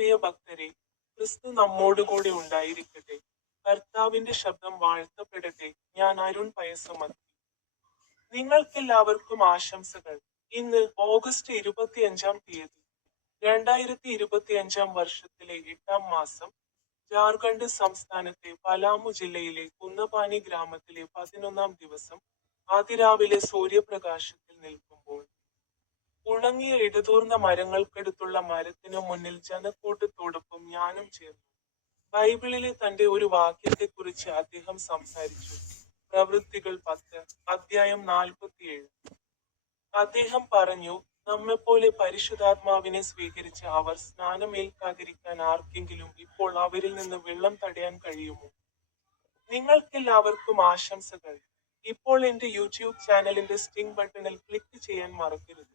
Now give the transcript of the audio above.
പ്രിയ ഭക്തരെ, ക്രിസ്തു നമ്മോടുകൂടി ഉണ്ടായിരിക്കട്ടെ. കർത്താവിന്റെ ശബ്ദം വാഴ്ത്തപ്പെടട്ടെ. ഞാൻ അരുൺ പയസുമത്തി. നിങ്ങൾക്കെല്ലാവർക്കും ആശംസകൾ. ഇന്ന് ഓഗസ്റ്റ് 25 2025 വർഷത്തിലെ 8 മാസം. ജാർഖണ്ഡ് സംസ്ഥാനത്തെ പലാമു ജില്ലയിലെ കുന്നപാനി ഗ്രാമത്തിലെ 11 ദിവസം. അതിരാവിലെ സൂര്യപ്രകാശത്തിൽ നിൽക്കുമ്പോൾ ഉണങ്ങിയ ഇടതൂർന്ന മരങ്ങൾക്കടുത്തുള്ള മരത്തിനു മുന്നിൽ ജനക്കൂട്ടത്തോടൊപ്പം ഞാനും ചേർന്നു. ബൈബിളിലെ തന്റെ ഒരു വാക്യത്തെക്കുറിച്ച് അദ്ദേഹം സംസാരിച്ചു. പ്രവൃത്തികൾ 10 അധ്യായം 47. അദ്ദേഹം പറഞ്ഞു, നമ്മെപ്പോലെ പരിശുദ്ധാത്മാവിനെ സ്വീകരിച്ച അവർ സ്നാനമേൽക്കാതിരിക്കാൻ ആർക്കെങ്കിലും ഇപ്പോൾ അവരിൽ നിന്ന് വെള്ളം തടയാൻ കഴിയുമോ? നിങ്ങൾക്കെല്ലാവർക്കും ആശംസകൾ. ഇപ്പോൾ എന്റെ യൂട്യൂബ് ചാനലിന്റെ സ്റ്റിംഗ് ബട്ടണിൽ ക്ലിക്ക് ചെയ്യാൻ മറക്കരുത്.